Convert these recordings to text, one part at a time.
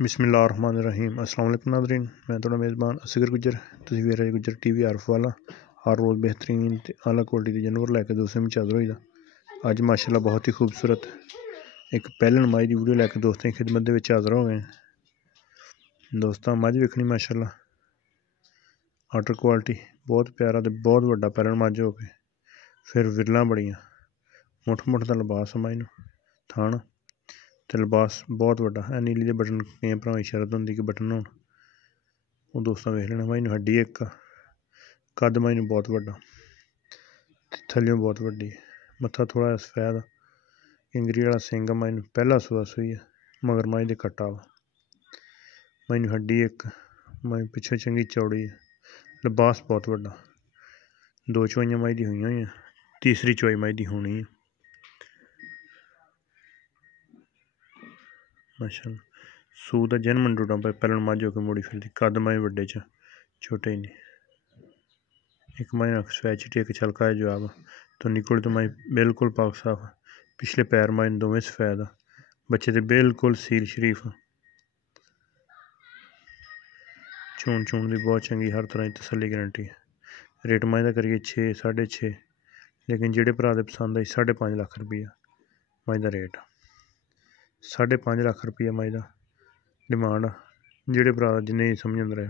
बिस्मिल्लाहिर्रहमानिर्रहीम। अस्सलाम वालेकुम नाज़रीन, मैं थोड़ा मेज़बान असगर गुजर तुसीं वेख रहे गुजर TV आरफ वाला। हर रोज़ बेहतरीन ते आला क्वालिटी के जानवर लैके दोस्तों में हाज़र होईदा। अज माशाअल्लाह बहुत ही खूबसूरत एक पैलन माई की वीडियो लैके दोस्तों की खिदमत दे विच हाज़र हो गए। दोस्तों मझ वेखनी माशाअल्लाह आर्डर क्वालिटी बहुत प्यारा ते बहुत वड्डा पैलन मझ हो गए। फिर विरलां बड़ियां मुठ मुठ दा लिबास माई नूं थान ते लिबास बहुत वड्डा है। नीली दे बटन केईं भरावां शरत होंदी कि बटन होण वो दोस्तों वेख लेना। माई नूं हड्डी एक कद माई नूं बहुत वड्डा थल्लियों बहुत वड्डी मत्था थोड़ा सफेद इंगरी वाला सिंग माई नूं पहला सूआ सूई है मगर माई दे कट्टा वा। माई नूं हड्डी एक माई पिछों चंगी चौड़ी है लिबास बहुत वड्डा। दो चवाइयां माई दी हुई हैं तीसरी चवाई माई दी होनी है माशाअल्लाह। सूह दा जन मंडूडा पर पैलन मझ होकर मुड़ी फिरदी कद माई वड्डे च छोटे ही नहीं। एक माई अख सफेद चिट्टी एक छलका है जवाब तो निकल तो माई बिल्कुल पाक साफ पिछले पैर माई दोवें सफेद बच्चे तो बिल्कुल सील शरीफ चून चून की बहुत चंगी हर तरह की तसली गारंटी है। रेट माई का करिए 6 6.5 लेकिन जेडे भरा दे पसंद आई 5.5 लाख रुपया माई का रेट 5.5 लाख रुपया माई का डिमांड जेडे भरा जिन्हें समझ अंदर है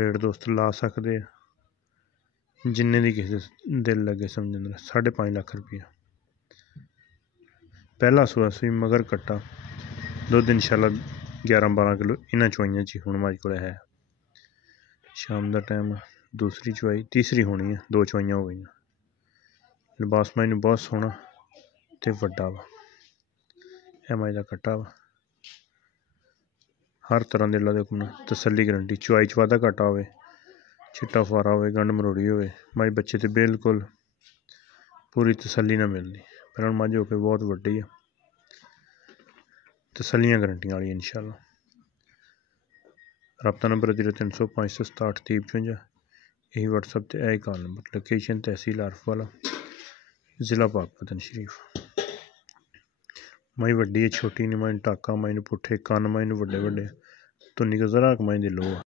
रेट दोस्त ला सकते जिन्ने दी किसी दिल लगे समझ अंदर 5.5 लाख रुपया पहला सूआ सी मगर कट्टा दुध इंशाल्लाह 11-12 किलो इन्होंने चवाइया ची हूँ माई को है। शाम का टाइम दूसरी चवाई तीसरी होनी है 2 चवाइयां हो गई। लिबास माई नूं बहुत सोहना ते वड्डा वा यह माई का कट्टा वा हर तरह के अल्लाह दे हुक्म तसली गारंटी चवाई च वाधा घाटा हो चिट्टा फारा हो गंढ मरोड़ी हो माई बच्चे तो बिल्कुल पूरी तसली ना मिलती पैरण मझ हो के बहुत वड्डी है तसलियां गारंटियां वाली इंशाल्लाह। रब्ता नंबर 0305673055 यही व्हाट्सएप ते यही कॉल नंबर। लोकेशन तहसील आरफ वाला ज़िला पाकपतन शरीफ। माई वड्डी है छोटी नहीं माई टाका माई पुट्ठे कान माई वड्डे वड्डे तो निका जरा माई दी लो